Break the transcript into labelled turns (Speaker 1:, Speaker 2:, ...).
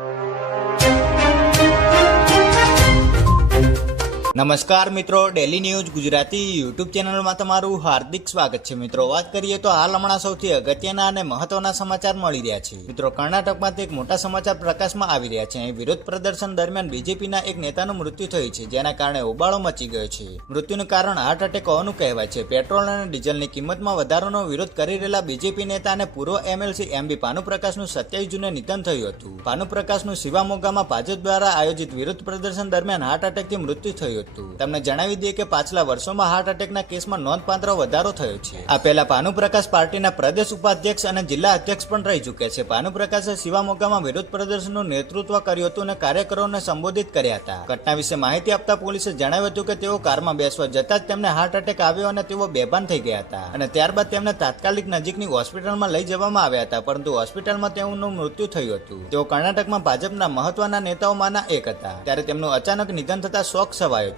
Speaker 1: you. નમસ્કાર મિત્રો daily news Gujarati YouTube ચેનલમાં તમારું હાર્દિક સ્વાગત છે. મિત્રો, વાત કરીએ તો હાલ હમણાં સૌથી અગત્યના અને મહત્વના સમાચાર મળી રહ્યા છે. મિત્રો, કર્ણાટકમાં એક મોટા સમાચાર પ્રકાશમાં આવી રહ્યા છે. વિરોધ પ્રદર્શન દરમિયાન બીજેપીના એક નેતાનું મૃત્યુ થયું છે, જેના કારણે હોબાળો મચી ગયો છે. મૃત્યુનું કારણ હાર્ટ એટેક હોવાનું કહેવાય છે. પેટ્રોલ અને ડીઝલની કિંમતમાં વધારાનો વિરોધ કરી રહેલા બીજેપી નેતા અને પૂર્વ એમએલસી એમબી ભાનુપ્રકાશનું સત્યાવીસ જૂને નિધન થયું હતું. ભાનુપ્રકાશનું શિવામોગામાં ભાજપ દ્વારા આયોજિત વિરોધ પ્રદર્શન દરમિયાન હાર્ટ એટેકથી મૃત્યુ થયું હતું. તમને જણાવી દઈએ કે પાછલા વર્ષોમાં હાર્ટ એટેકના કેસમાં નોંધપાત્ર વધારો થયો છે. આ પહેલા ભાનુપ્રકાશ પાર્ટીના પ્રદેશ ઉપાધ્યક્ષ અને જિલ્લા અધ્યક્ષ પણ રહી ચૂક્યા છે. ભાનુપ્રકાશે શિવામોગામાં વિરોધ પ્રદર્શનનું નેતૃત્વ કર્યું હતું અને કાર્યકરોને સંબોધિત કર્યા હતા. ઘટના વિશે માહિતી આપતા પોલીસે જણાવ્યું હતું કે તેઓ કારમાં બેસવા જતા જ તેમને હાર્ટ એટેક આવ્યો અને તેઓ બેભાન થઈ ગયા હતા. અને ત્યારબાદ તેમને તાત્કાલિક નજીકની હોસ્પિટલમાં લઈ જવામાં આવ્યા હતા, પરંતુ હોસ્પિટલમાં તેઓનું મૃત્યુ થયું હતું. તેઓ કર્ણાટકમાં ભાજપના મહત્વના નેતાઓમાંના એક હતા. ત્યારે તેમનું અચાનક નિધન થતા શોક છવાયો